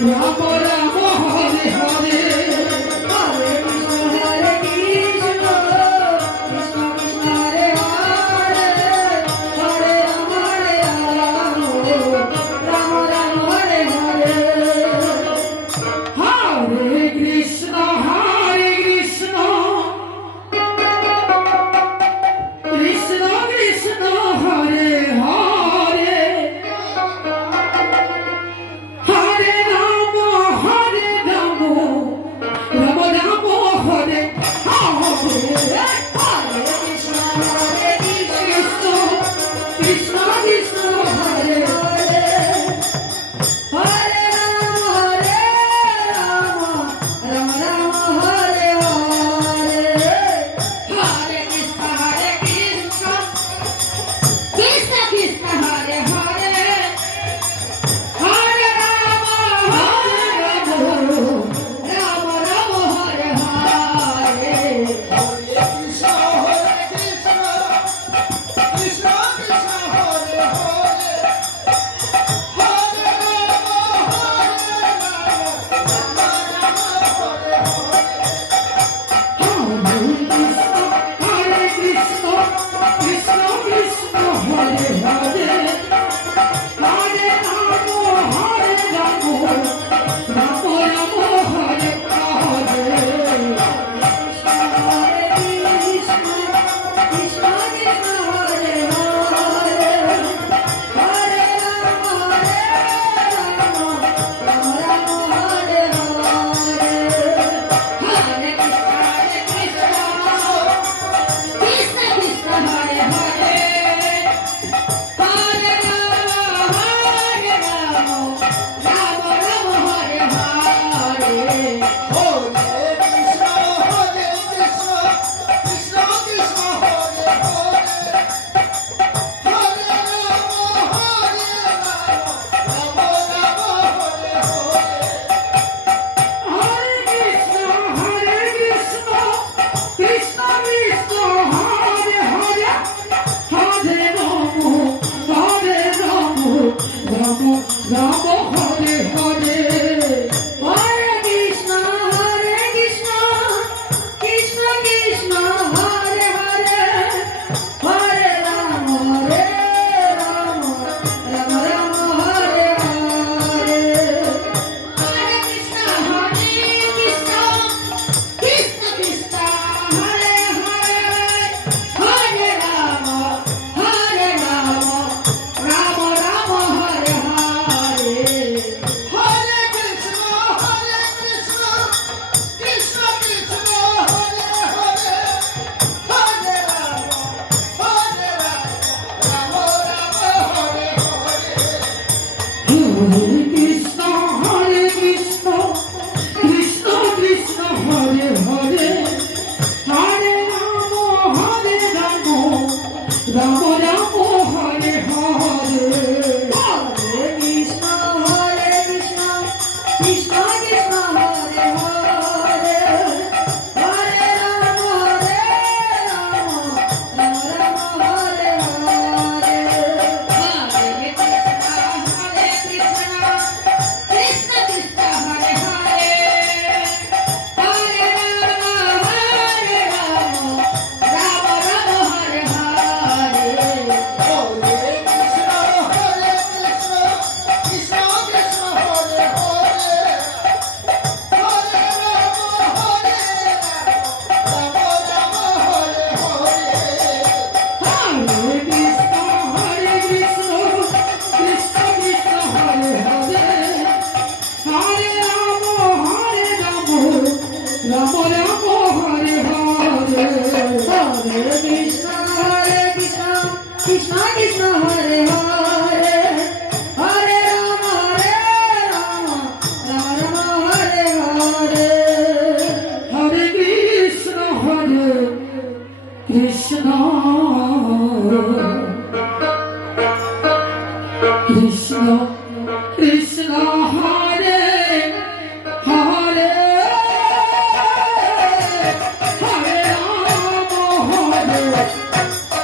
Ya.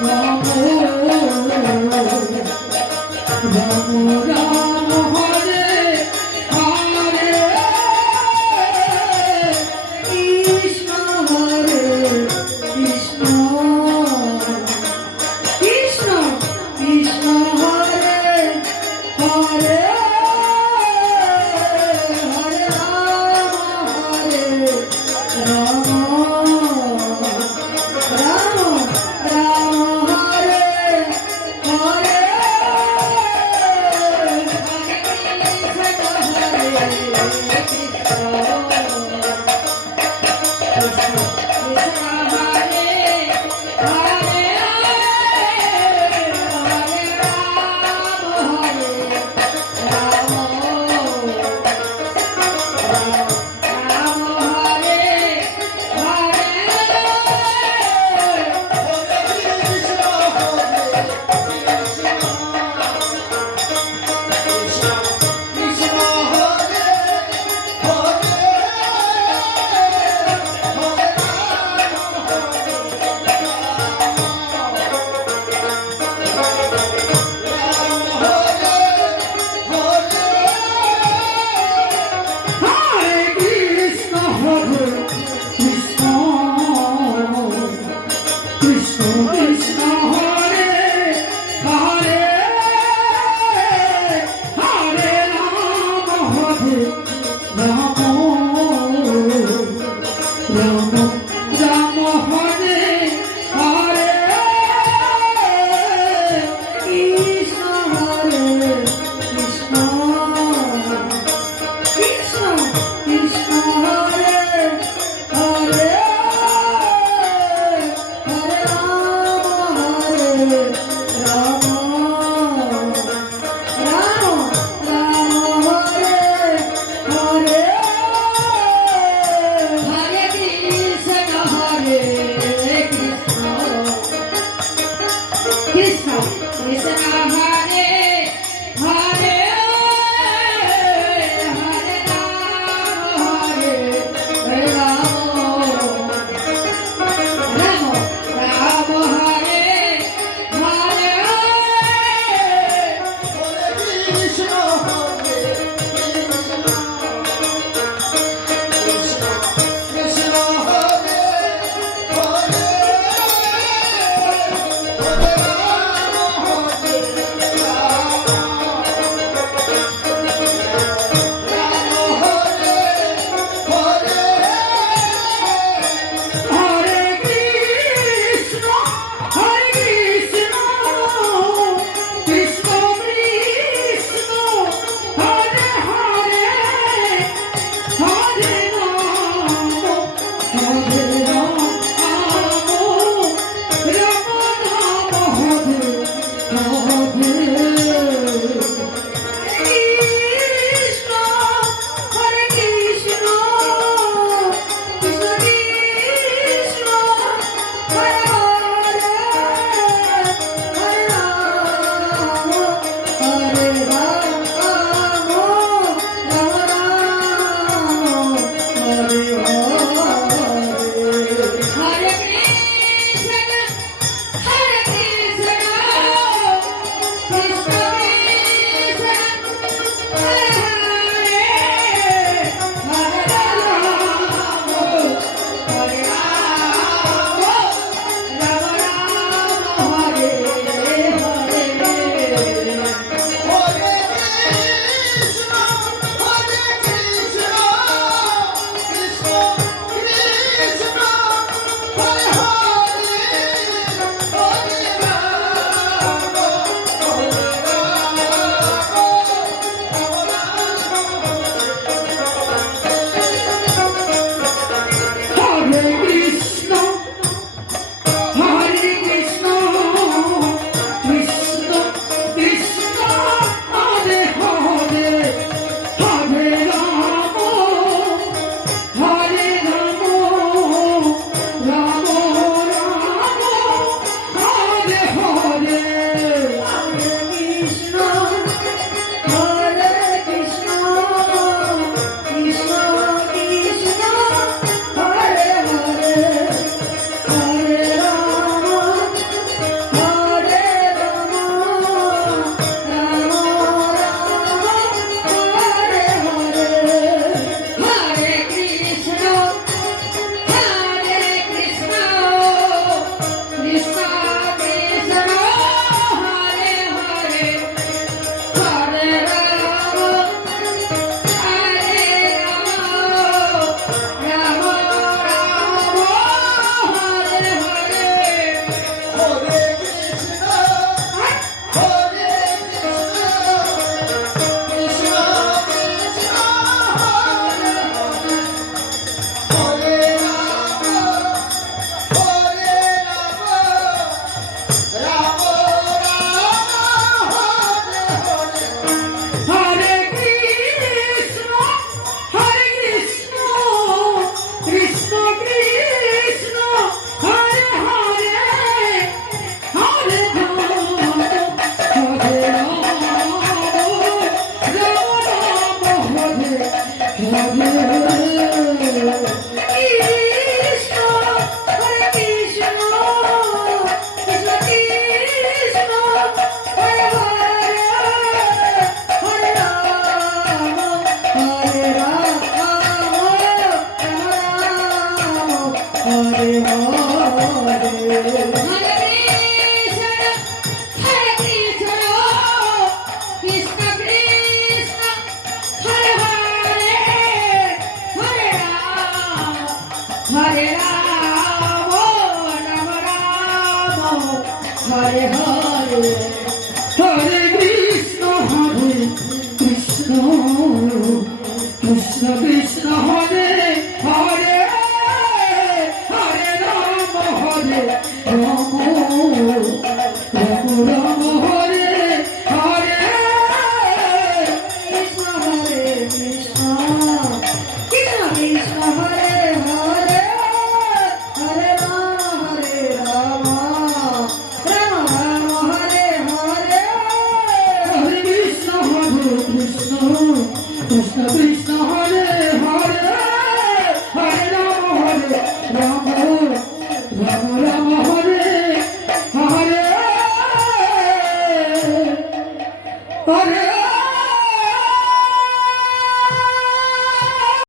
Yeah.